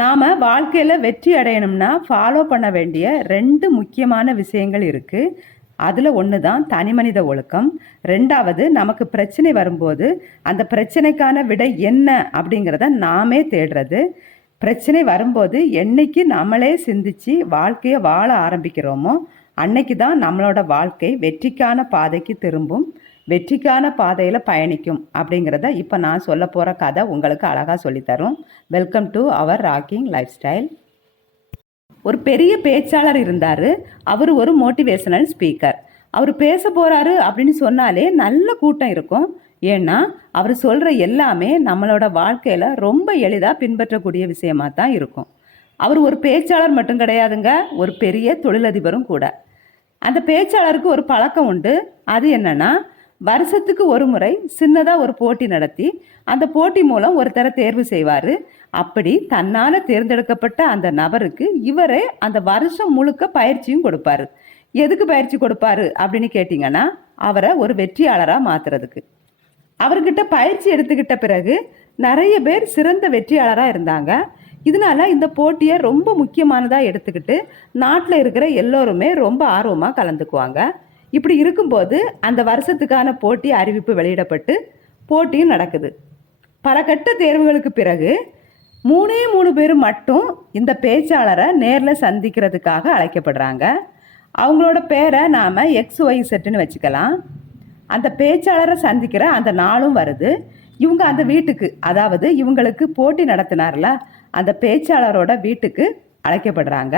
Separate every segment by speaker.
Speaker 1: நாம் வாழ்க்கையில் வெற்றி அடையணும்னா ஃபாலோ பண்ண வேண்டிய ரெண்டு முக்கியமான விஷயங்கள் இருக்குது அதில் ஒன்று தான் தனிமனித ஒழுக்கம். ரெண்டாவது நமக்கு பிரச்சனை வரும்போது அந்த பிரச்சனைக்கான விடை என்ன அப்படிங்கிறத நாமே தேடுறது. பிரச்சனை வரும்போது என்னைக்கு நம்மளே சிந்திச்சு வாழ்க்கையை வாழ ஆரம்பிக்கிறோமோ அன்னைக்கு தான் நம்மளோட வாழ்க்கை வெற்றிக்கான பாதைக்கு திரும்பும். வெற்றிக்கான பாதையில் பயணிக்கும் அப்படிங்கிறத இப்போ நான் சொல்ல போகிற கதை உங்களுக்கு அழகாக சொல்லித்தரும். Welcome to our rocking life style ஒரு பெரிய பேச்சாளர் இருந்தார். அவர் ஒரு மோட்டிவேஷனல் ஸ்பீக்கர் அவர் பேச போகிறாரு அப்படின்னு சொன்னாலே நல்ல கூட்டம் இருக்கும். ஏன்னா அவர் சொல்கிற எல்லாமே நம்மளோட வாழ்க்கையில் ரொம்ப எளிதாக பின்பற்றக்கூடிய விஷயமாக தான் இருக்கும். அவர் ஒரு பேச்சாளர் மட்டும் கிடையாதுங்க. ஒரு பெரிய தொழிலதிபரும் கூட. அந்த பேச்சாளருக்கு ஒரு பழக்கம் உண்டு. அது என்னென்னா வருஷத்துக்கு ஒரு முறை சின்னதாக ஒரு போட்டி நடத்தி அந்த போட்டி மூலம் ஒருத்தரை தேர்வு செய்வார். அப்படி தன்னால் தேர்ந்தெடுக்கப்பட்ட அந்த நபருக்கு இவரே அந்த வருஷம் முழுக்க பயிற்சியும் கொடுப்பாரு. எதுக்கு பயிற்சி கொடுப்பாரு அப்படின்னு கேட்டிங்கன்னா அவரை ஒரு வெற்றியாளராக மாற்றுறதுக்கு அவர்கிட்ட பயிற்சி எடுத்துக்கிட்ட பிறகு நிறைய பேர் சிறந்த வெற்றியாளராக இருந்தாங்க. இதனால இந்த போட்டியை ரொம்ப முக்கியமானதாக எடுத்துக்கிட்டு நாட்டில் இருக்கிற எல்லோருமே ரொம்ப ஆர்வமாக கலந்துக்குவாங்க. இப்படி இருக்கும்போது அந்த வருஷத்துக்கான போட்டி அறிவிப்பு வெளியிடப்பட்டு போட்டியும் நடக்குது. பல கட்ட தேர்வுகளுக்கு பிறகு மூணே மூணு பேர் மட்டும் இந்த பேச்சாளரை நேரில் சந்திக்கிறதுக்காக அழைக்கப்படுறாங்க. அவங்களோட பேரை நாம் எக்ஸ் ஒய் செட்டுன்னு வச்சுக்கலாம். அந்த பேச்சாளரை சந்திக்கிற அந்த நாளும் வருது. இவங்க அந்த வீட்டுக்கு அதாவது இவங்களுக்கு போட்டி நடத்தினார்ல அந்த பேச்சாளரோட வீட்டுக்கு அழைக்கப்படுறாங்க.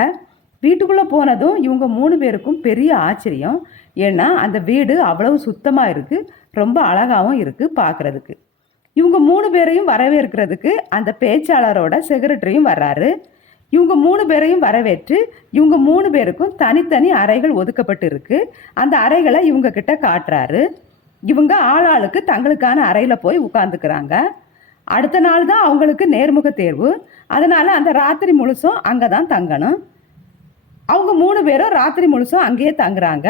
Speaker 1: வீட்டுக்குள்ளே போனதும் இவங்க மூணு பேருக்கும் பெரிய ஆச்சரியம். ஏன்னா அந்த வீடு அவ்வளவு சுத்தமாக இருக்குது ரொம்ப அழகாகவும் இருக்குது பார்க்குறதுக்கு இவங்க மூணு பேரையும் வரவேற்கிறதுக்கு அந்த பேச்சாளரோட செக்ரட்டரியும் வர்றாரு. இவங்க மூணு பேரையும் வரவேற்று இவங்க மூணு பேருக்கும் தனித்தனி அறைகள் ஒதுக்கப்பட்டு இருக்கு. அந்த அறைகளை இவங்க கிட்ட காட்டுறாரு. இவங்க ஆளாளுக்கு தங்களுக்கான அறையில் போய் உட்காந்துக்கிறாங்க அடுத்த நாள் தான் அவங்களுக்கு நேர்முக தேர்வு. அதனால அந்த ராத்திரி முழுசும் அங்கே தான் தங்கணும். அவங்க மூணு பேரும் ராத்திரி முழுசும் அங்கேயே தங்குறாங்க.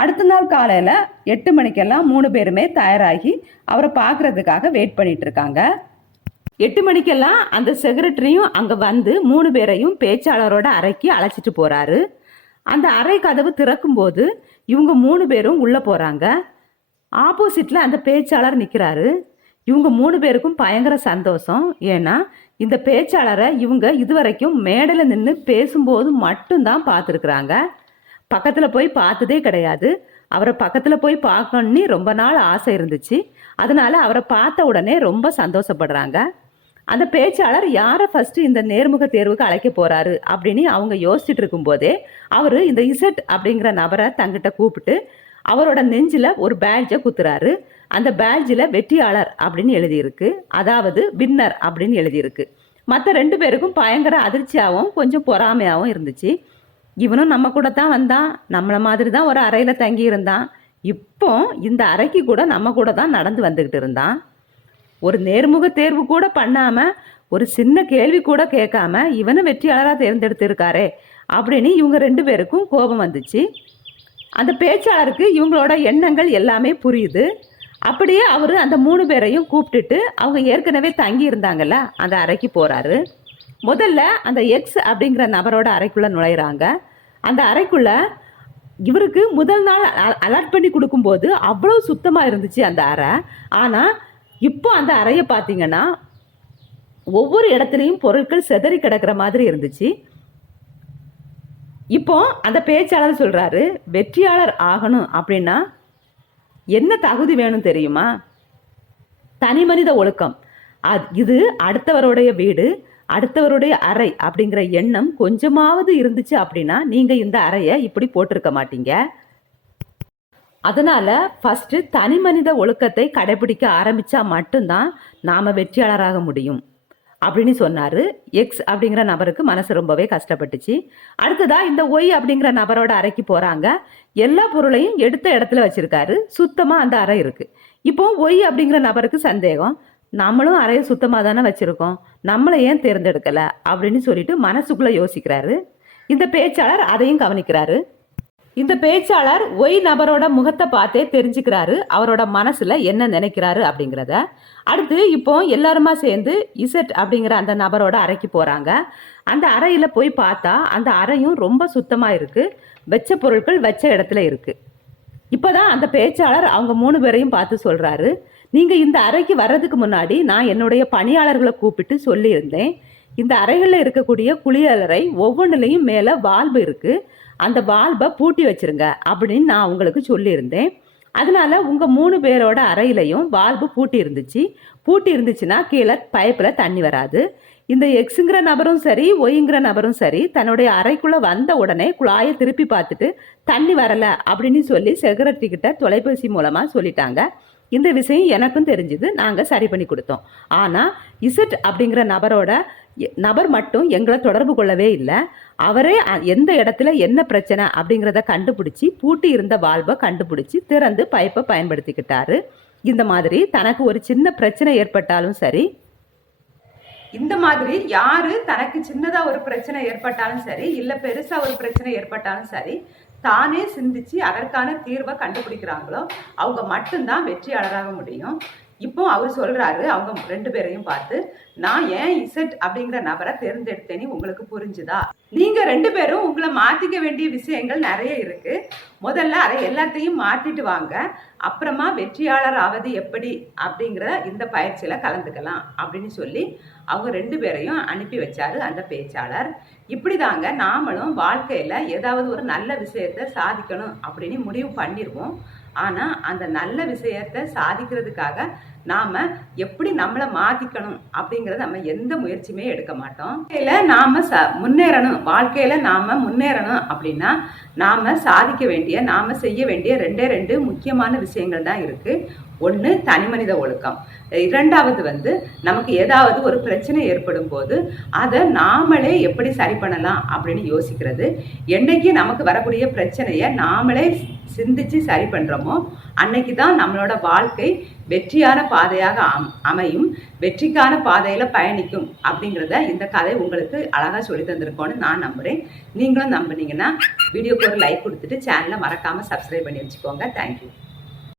Speaker 1: அடுத்த நாள் காலையில் எட்டு மணிக்கெல்லாம் மூணு பேருமே தயாராகி அவரை பார்க்கறதுக்காக வெயிட் பண்ணிட்டு இருக்காங்க. எட்டு மணிக்கெல்லாம் அந்த செக்ரட்டரியும் அங்கே வந்து மூணு பேரையும் பேச்சாளரோட அறைக்கு அழைச்சிட்டு போகிறாரு அந்த அறை கதவு திறக்கும்போது இவங்க மூணு பேரும் உள்ளே போகிறாங்க ஆப்போசிட்டில் அந்த பேச்சாளர் நிற்கிறாரு இவங்க மூணு பேருக்கும் பயங்கர சந்தோஷம். ஏன்னா இந்த பேச்சாளரை இவங்க இதுவரைக்கும் மேடையில் நின்று பேசும்போது மட்டும்தான் பார்த்துருக்குறாங்க. பக்கத்தில் போய் பார்த்ததே கிடையாது. அவரை பக்கத்தில் போய் பார்க்கணுன்னு ரொம்ப நாள் ஆசை இருந்துச்சு. அதனால அவரை பார்த்த உடனே ரொம்ப சந்தோஷப்படுறாங்க. அந்த பேச்சாளர் யாரை ஃபர்ஸ்ட் இந்த நேர்முக தேர்வுக்கு அழைக்க போறாரு அப்படின்னு அவங்க யோசிச்சுட்டு இருக்கும்போதே அவர் இந்த இசட் அப்படிங்கிற நபரை தங்கிட்ட கூப்பிட்டு அவரோட நெஞ்சில் ஒரு பேட்ஜை குத்துறாரு. அந்த பேட்ஜில் வெற்றியாளர் அப்படின்னு எழுதியிருக்கு. அதாவது வின்னர் அப்படின்னு எழுதியிருக்கு. மற்ற ரெண்டு பேருக்கும் பயங்கர அதிர்ச்சியாகவும் கொஞ்சம் பொறாமையாகவும் இருந்துச்சு. இவனும் நம்ம கூட தான் வந்தான். நம்மளை மாதிரி தான் ஒரு அறையில் தங்கி இருந்தான். இப்போ இந்த அறைக்கு கூட நம்ம கூட தான் நடந்து வந்துக்கிட்டு இருந்தான். ஒரு நேர்முக தேர்வு கூட பண்ணாமல் ஒரு சின்ன கேள்வி கூட கேட்காம இவனும் வெற்றியாளராக தேர்ந்தெடுத்திருக்காரே அப்படின்னு இவங்க ரெண்டு பேருக்கும் கோபம் வந்துச்சு. அந்த பேச்சாளருக்கு இவங்களோட எண்ணங்கள் எல்லாமே புரியுது. அப்படியே அவர் அந்த மூணு பேரையும் கூப்பிட்டுட்டு அவங்க ஏற்கனவே தங்கி இருந்தாங்கல்ல அந்த அறைக்கு போகிறாரு முதல்ல அந்த எக்ஸ் அப்படிங்கிற நபரோட அறைக்குள்ளே நுழையிறாங்க. அந்த அறைக்குள்ள இவருக்கு முதல் நாள் அலர்ட் பண்ணி கொடுக்கும்போது அவ்வளோ சுத்தமாக இருந்துச்சு அந்த அறை. ஆனால் இப்போ அந்த அறையை பார்த்தீங்கன்னா ஒவ்வொரு இடத்துலையும் பொருட்கள் செதறி கிடக்கிற மாதிரி இருந்துச்சு. இப்போ அந்த பேச்சாளர் சொல்கிறாரு வெற்றியாளர் ஆகணும் அப்படின்னா என்ன தகுதி வேணும் தெரியுமா? தனி மனித ஒழுக்கம். அது இது அடுத்தவருடைய வீடு அடுத்தவருடைய அறை அப்படிங்கிற எண்ணம் கொஞ்சமாவது இருந்துச்சு அப்படின்னா நீங்கள் இந்த அறையை இப்படி போட்டிருக்க மாட்டீங்க. அதனால ஃபஸ்ட்டு தனி மனித ஒழுக்கத்தை கடைபிடிக்க ஆரம்பித்தா மட்டும்தான் நாம் வெற்றியாளராக முடியும். அப்படின்னு சொன்னாரு. எக்ஸ் அப்படிங்கிற நபருக்கு மனசு ரொம்பவே கஷ்டப்பட்டுச்சு. அடுத்ததா இந்த ஒய் அப்படிங்கிற நபரோட அறைக்கு போறாங்க. எல்லா பொருளையும் எடுத்த இடத்துல வச்சிருக்காரு. சுத்தமா அந்த அறை இருக்கு. இப்போ ஒய் அப்படிங்கிற நபருக்கு சந்தேகம். நம்மளும் அறையை சுத்தமாக தானே வச்சிருக்கோம். நம்மளை ஏன் தேர்ந்தெடுக்கலை? அப்படின்னு சொல்லிட்டு மனசுக்குள்ளே யோசிக்கிறாரு. இந்த பேச்சாளர் அதையும் கவனிக்கிறாரு. இந்த பேச்சாளர் ஒய் நபரோட முகத்தை பார்த்தே தெரிஞ்சுக்கிறாரு அவரோட மனசுல என்ன நினைக்கிறாரு அப்படிங்கிறத. அடுத்து இப்போ எல்லாருமா சேர்ந்து இசட் அப்படிங்கிற அந்த நபரோட அறைக்கு போறாங்க. அந்த அறையில போய் பார்த்தா அந்த அறையும் ரொம்ப சுத்தமா இருக்கு. வெச்ச பொருட்கள் வச்ச இடத்துல இருக்கு. இப்போதான் அந்த பேச்சாளர் அவங்க மூணு பேரையும் பார்த்து சொல்றாரு. நீங்க இந்த அறைக்கு வர்றதுக்கு முன்னாடி நான் என்னுடைய பணியாளர்களை கூப்பிட்டு சொல்லியிருந்தேன். இந்த அறைகளில் இருக்கக்கூடிய குளியலறை ஒவ்வொன்றுலையும் மேலே வால்பு இருக்குது அந்த வால்பை பூட்டி வச்சிருங்க அப்படின்னு நான் உங்களுக்கு சொல்லியிருந்தேன். அதனால உங்கள் மூணு பேரோட அறையிலையும் வால்பு பூட்டி இருந்துச்சு. பூட்டி இருந்துச்சுன்னா கீழே பைப்பில் தண்ணி வராது. இந்த எக்ஸுங்கிற நபரும் சரி ஒய்ங்கிற நபரும் சரி தன்னுடைய அறைக்குள்ளே வந்த உடனே குழாயை திருப்பி பார்த்துட்டு தண்ணி வரலை அப்படின்னு சொல்லி செக்ரட்டரி கிட்ட தொலைபேசி மூலமாக சொல்லிட்டாங்க. இந்த விஷயம் எனக்கும் தெரிஞ்சுது நாங்கள் சரி பண்ணி கொடுத்தோம். ஆனால் இசட் அப்படிங்கிற நபரோட நபர் மட்டும் எங்களை தொடர்பு கொள்ளவே இல்லை. அவரே அ- எந்த இடத்துல என்ன பிரச்சனை அப்படிங்கிறத கண்டுபிடிச்சி பூட்டி இருந்த வால்வை கண்டுபிடிச்சி திறந்து பைப்பை பயன்படுத்திக்கிட்டாரு. இந்த மாதிரி தனக்கு ஒரு சின்ன பிரச்சனை ஏற்பட்டாலும் சரி இந்த மாதிரி யாரு தனக்கு சின்னதா ஒரு பிரச்சனை ஏற்பட்டாலும் சரி இல்ல பெருசா ஒரு பிரச்சனை ஏற்பட்டாலும் சரி தானே சிந்திச்சு அதற்கான தீர்வை கண்டுபிடிக்கிறாங்களோ அவங்க மட்டும்தான் வெற்றியாளராக முடியும். இப்போ அவர் சொல்றாரு அவங்க ரெண்டு பேரையும் பார்த்து நான் ஏன் இசட் அப்படிங்கிற நபரை தேர்ந்தெடுத்தேன்னு உங்களுக்கு புரிஞ்சுதா? நீங்க ரெண்டு பேரும் உங்களை மாத்திக்க வேண்டிய விஷயங்கள் நிறைய இருக்கு. முதல்ல அதை எல்லாத்தையும் மாத்திட்டு வாங்க. அப்புறமா வெற்றியாளர் ஆவது எப்படி அப்படிங்கிற இந்த பயிற்சியில கலந்துக்கலாம் அப்படின்னு சொல்லி அவங்க ரெண்டு பேரையும் அனுப்பி வச்சாரு அந்த பேச்சாளர். இப்படிதாங்க நாமளும் வாழ்க்கையில ஏதாவது ஒரு நல்ல விஷயத்த சாதிக்கணும் அப்படின்னு முடிவு பண்ணிடுவோம் ஆனால் அந்த நல்ல விஷயத்த சாதிக்கிறதுக்காக நாம எப்படி நம்மளை மாத்திக்கணும் அப்படிங்கறத நம்ம எந்த முயற்சியுமே எடுக்க மாட்டோம். வாழ்க்கையில நாம ச முன்னேறணும். வாழ்க்கையில நாம முன்னேறணும் அப்படின்னா நாம சாதிக்க வேண்டிய நாம செய்ய வேண்டிய ரெண்டே ரெண்டு முக்கியமான விஷயங்கள் தான் இருக்கு. ஒன்று தனிமனித ஒழுக்கம். இரண்டாவது வந்து நமக்கு ஏதாவது ஒரு பிரச்சனை ஏற்படும் போது அதை நாமளே எப்படி சரி பண்ணலாம் அப்படின்னு யோசிக்கிறது. என்னைக்கு நமக்கு வரக்கூடிய பிரச்சனையை நாமளே சிந்திச்சு சரி பண்ணுறோமோ அன்னைக்கு தான் நம்மளோட வாழ்க்கை வெற்றியான பாதையாக அம் அமையும். வெற்றிக்கான பாதையில் பயணிக்கும் அப்படிங்கிறத இந்த கதை உங்களுக்கு அழகாக சொல்லி தந்திருக்கோன்னு நான் நம்புகிறேன் நீங்களும் நம்புனீங்கன்னா வீடியோக்கு ஒரு லைக் கொடுத்துட்டு சேனலை மறக்காமல் சப்ஸ்கிரைப் பண்ணி வச்சுக்கோங்க. தேங்க்யூ